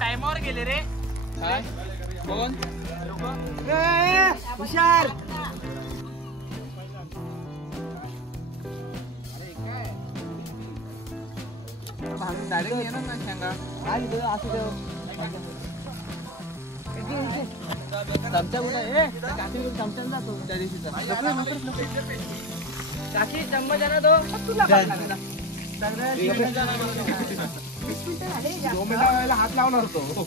टाइमवर गेले रे. कोण हुशार. डायरेक्ट येणार ना सांगा. चमचा कुठे आहे? काकी चमचा जातो त्या दिवशीचा. काकी चम्मच आहे ना तो. तुला हात लावणार होतो.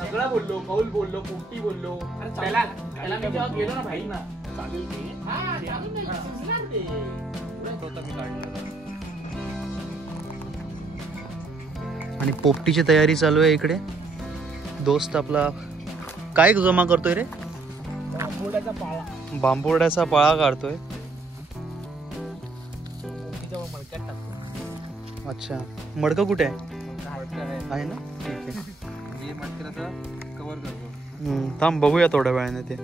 सगळं बोललो, कौल बोललो, पोपटी बोललो. त्याला मी जेव्हा गेलो ना भाई ना चालेल ते. आणि पोपटीची तयारी चालू आहे इकडे. दोस्त आपला काय जमा करतोय रे? बांबोड्याचा पाळा. बांबोड्याचा पाळा काढतोय. मडक्यात टाकतो. अच्छा, मडकं कुठे आहे ना? ठीक आहे, मडक्याचा कव्हर करतो. थांब बघूया थोड्या वेळाने ते.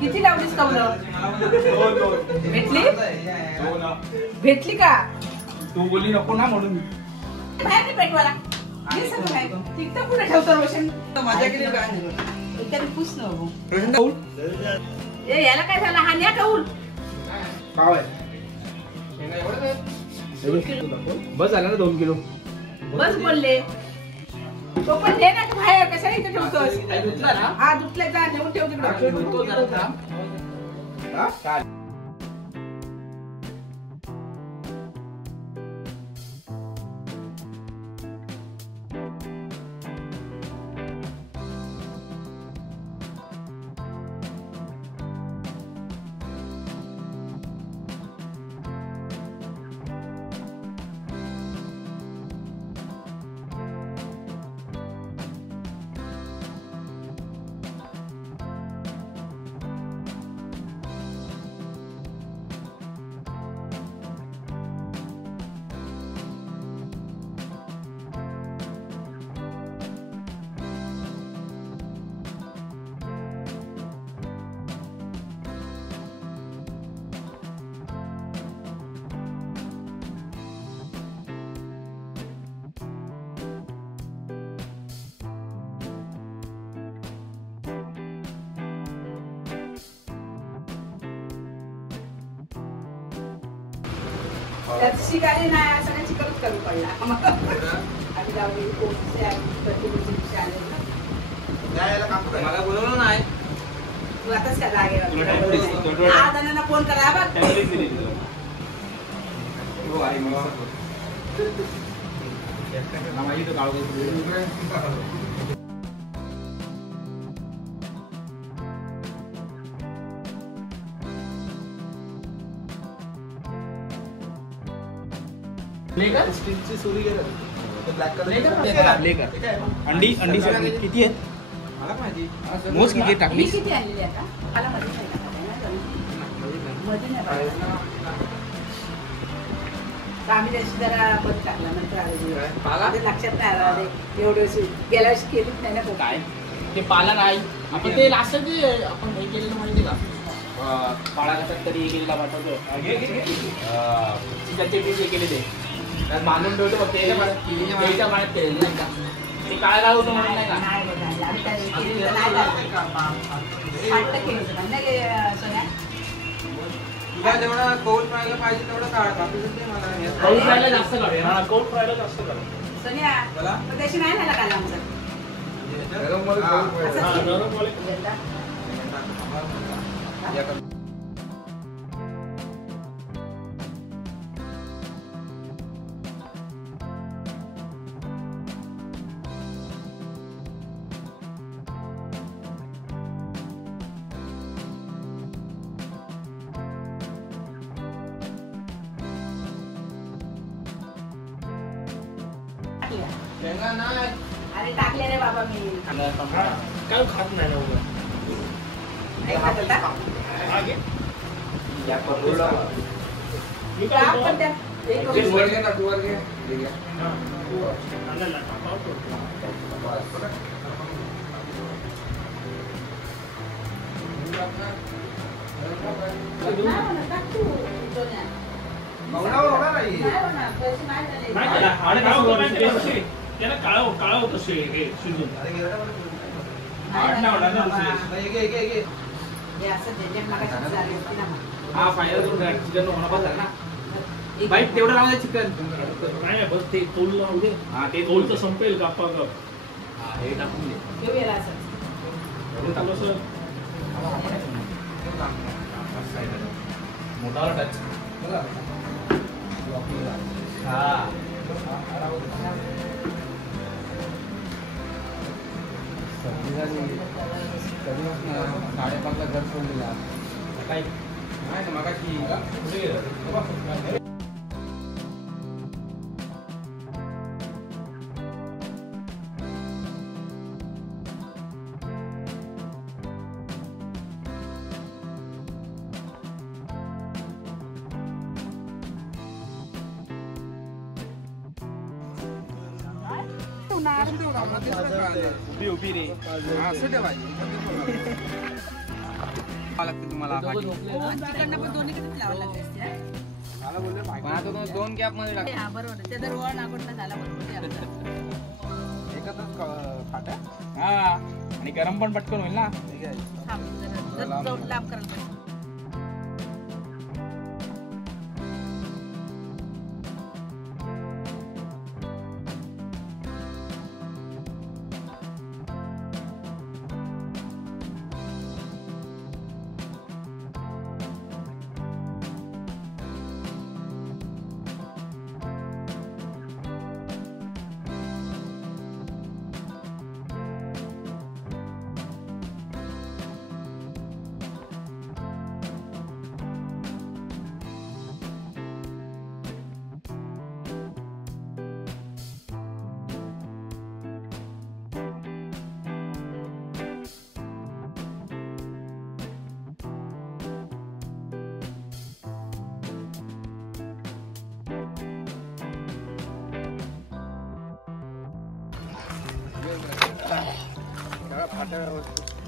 किती लावलीस कवलं? भेटली? भेटली का? तू बोलली नको ना म्हणून. बाहेर नाही पेटवाला. तिथं पुढे ठेवतो रोशन. माझ्या केली काय? एखादी पुस न बघू. रोशन कौल? ए याला काय झालं? हा न्या कौल. पाव आहे. बस झालं ना 2 किलो. बस बोलले. तो पण दे ना तू बाहेर. कशाला इथे ठेवतोस? हा दुसऱ्या जा नेऊन ठेव तिकडे. त्यात शिकायला नाही सगळ्या चिकनच कमी पडला. आम्ही जाऊ कोणते आले मला बोलवलं नाही. तू आताच का जागे आज जणांना फोन करा बघ. स्टीलची सुरी ब्लॅक कलर. अंडी किती आहेत? मला माहिती. मोज किती टाकली? किती आणलेली आता? मला मध्ये आम्ही त्याची जरा बंद टाकला नंतर लक्षात नाही आला. एवढे गेल्या वर्षी केलीच नाही ना. काय ते पाला नाही. आपण ते लास्ट आपण हे केलेलं माहिती का? पाळा कशात तरी हे केलेला पाठवतो. चिकनचे पीस हे केले ते त्यात बांधून ठेवतो. फक्त तेच्या पाण्यात तेल नाही का? ते काय लावतो होतं म्हणून नाही का? तुला जेवढा कौल फ्रायला पाहिजे तेवढं काढ. कौल फ्रायला जास्त काढ. कौल फ्रायला जास्त काढ. सोनिया त्याशी नाही झाला काल आमचा. अरे टाकले रे बाबा मी. काय खात नाही ना उगा. ऐकत होता? आगे या परोडा मी का काय पण त्या एक ते वर घे ना तू वर घे ले घ्या आणला टाकावतो. नाही म्हणत, टाक तू, सोन्या. मौनावर होणार नाही नाही म्हणत, पैसे नाही झाले. नाही त्याला हाड काय होतं माहिती आहे? त्याला काळं होतं हे शिजून. अरे घे हाड नाही होणार ना बाबा. दुसरे. नाही घे घे घे हे असं झंझट मगाशी झाली होती ना मग. हा फायदा करून चिकन होणार बस झालं ना. एक- बाईक तेवढं राहू दे चिकन. नाही बस ते तोल राहू दे. हा ते तोल तर संपेल गप्पा गप. हा हे टाकून दे. घेऊ याला असं. थोडंसं मोठा टच. हा साडेपाचला घर सोडलेला काय नाही ना मगाशी कुठे गेलं? उभी रे असं ठेवायचं लागते तुम्हाला तिकडनं पण दोन्ही किती लावायला लागले असते, हा? दोन गॅप मध्ये लागते हा, बरोबर आहे. ते जर वळण अकोटला झाला बरोबर आहे आपलं. एकच फाट्या हा आणि गरम पण पटकन होईल ना. थांब, जरा जाऊन लांब करायला पाहिजे.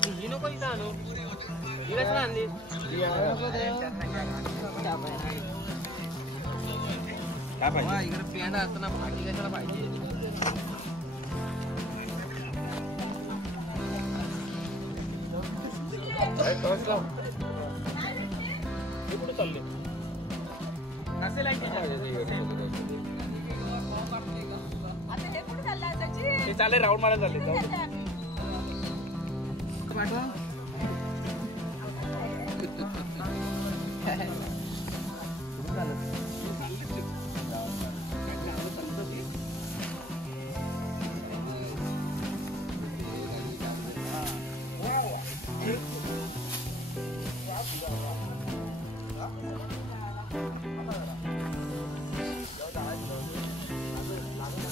ही नको इथं आणू. ही कशाला आणली? काय पाहिजे? इकडे पेंडा असताना भाजी कशाला पाहिजे हे कुठे चालले? नसेल आहे त्याच्यात. आता हे कुठं चाललं आहे, सचिन? हे चालले राऊंड मारायला चालले. जाऊ दे.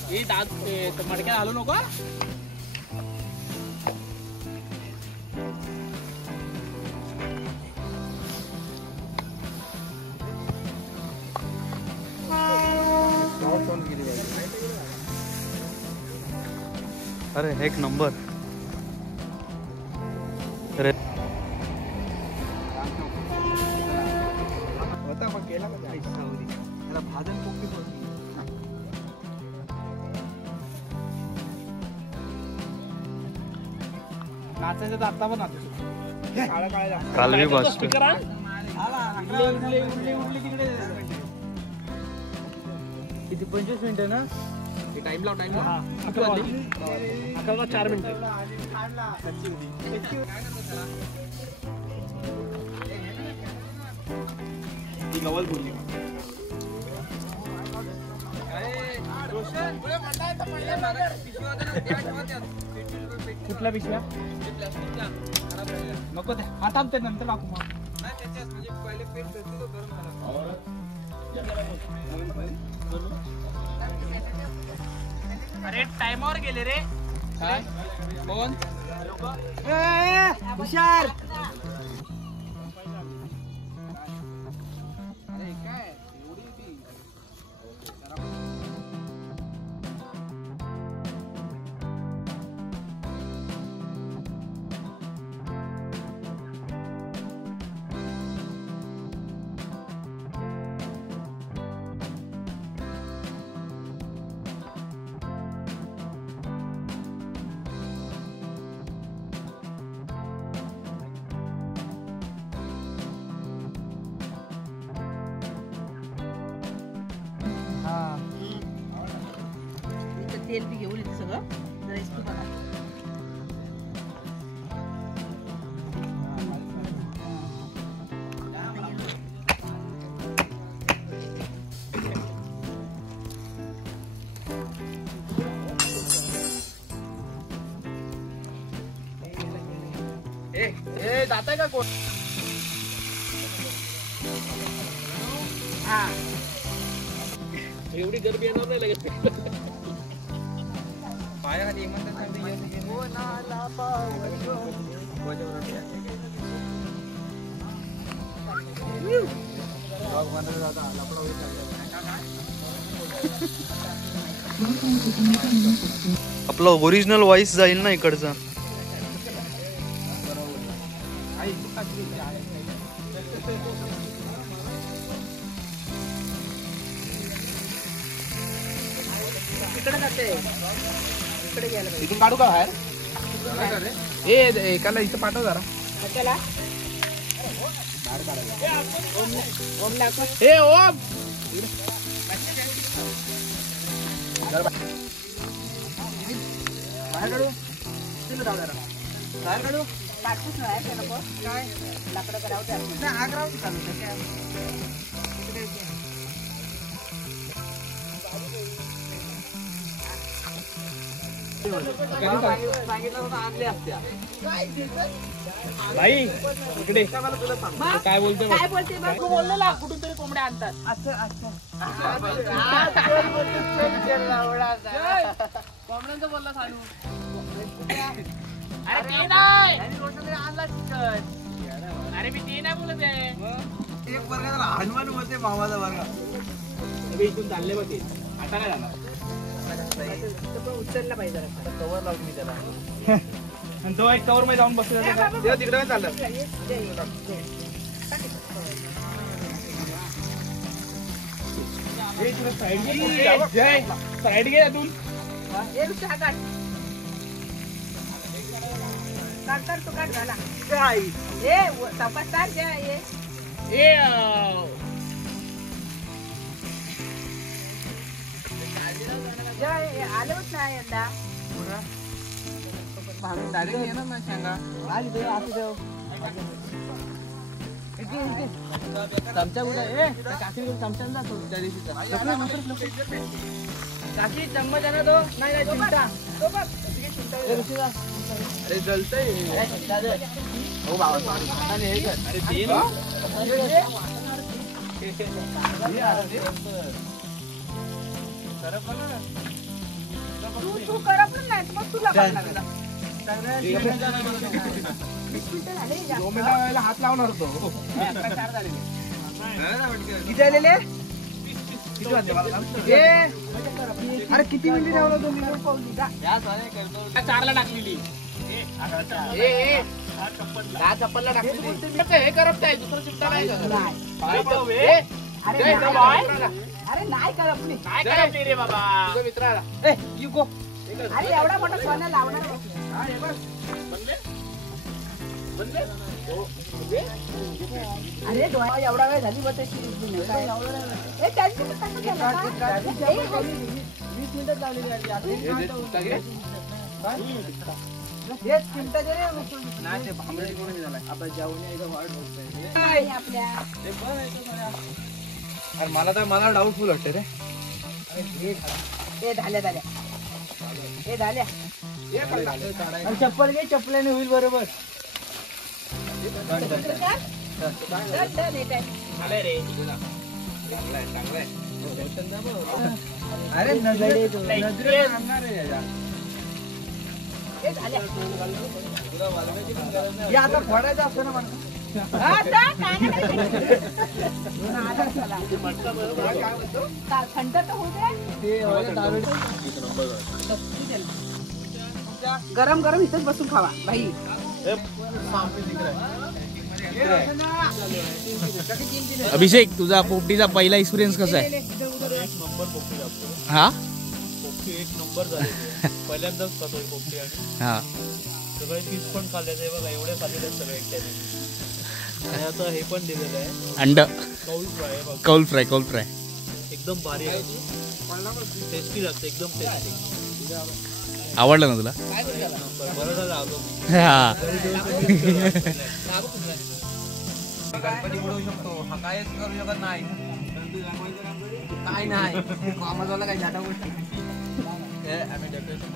हे दात मडक्यात आलो नको. अरे एक नंबर. अरे होता मग केला का त्याला भाजन पोकी होती नाचायचं तर आता पण नाचू. काळा काळा कालवी बस किती 25 मिनिटं ना. टाइम लाव टाइम अकराला 4 मिनिटं. ती नवल बोलली. कुठल्या पिशव्या नको ते आता ते नंतर टाकू मग. अरे टाइमावर गेले रे. काय कोण हुशार तेल बी घेऊन येते सगळं जरा इस्त्री बघा जात आहे का कोण हा एवढी गर्दी येणार नाही लगेच पायाखाली इमानदार चांगली आपला ओरिजिनल व्हॉइस जाईल ना इकडचा. इथून काढू का बाहेर एकाला इथं पाठव जरा त्याला ओम दाखव हे ओम बाहेर काढू तिला जाऊ जरा बाहेर काढू काढूच नाही त्याला बघ काय लाकडं करावं त्याला आग राहून चालू भाई इकडे काय बोलते काय बोलते बघ तू बोललो ना कुठून तरी कोंबड्या आणतात कोंबड्यांचा बोलला चालू अरे ते नाही आणला चिकन अरे मी ते नाही बोलत आहे एक वर्गाला हनुमान होते मामाचा वर्ग इथून चालले बघ आता काय झालं उचलला पाहिजे कवर लावून मी त्याला आणि तो एक कवर मध्ये जाऊन बसला तिकडे चाललं साईड घे अजून काढ तू काढ झाला तपासतात आलोच नाही यंदा डायरेक्ट येणार ना सांगा चमचा कुठे काकी चमचा ना तो त्या दिवशीचा काकी चम्मच आहे ना तो नाही चिमटा अरे जलतय हो बाबा अरे तू कर पण नाही मग तुला हात लावणार होतो किती आलेले अरे किती मिनिट ठेवलं तुम्ही 4ला टाकलेली चप्पलला टाकलेली हे करत आहे दुसरं चिमटा नाही अरे नाही करत नाही करत रे बाबा मित्राला अरे एवढा मोठा सोना लावणार अरे डोळा एवढा वेळ झाली बस 20 मिनिटं मला डाऊटफुल वाटते रे चप्पल घे चप्पल्याने होईल बरोबर अरे हे आता फोडायचं असतं ना मला. थंड तर होऊ दे. गरम गरम इथंच बसून खावा भाई. अभिषेक, तुझा पोपटीचा पहिला एक्सपिरियन्स कसा आहे? हा एक नंबर झाले. पहिल्यांदाच खातोय पोपटी आणि हा सगळे पीस पण खाल्ले ते बघा, एवढे खाल्लेले आहेत सगळे एकट्याने. आणि आता हे पण दिलेलं आहे अंड कौल फ्राय बघ, कौल फ्राय एकदम भारी आहे. टेस्टी लागते, एकदम टेस्टी. आवडलं ना तुला? बरं झालं आलो. हा गणपती बुडवू शकतो, हा कायच करू शकत नाही. काय नाही कामाला काय झाटा गोष्टी. आम्ही डेकोरेशन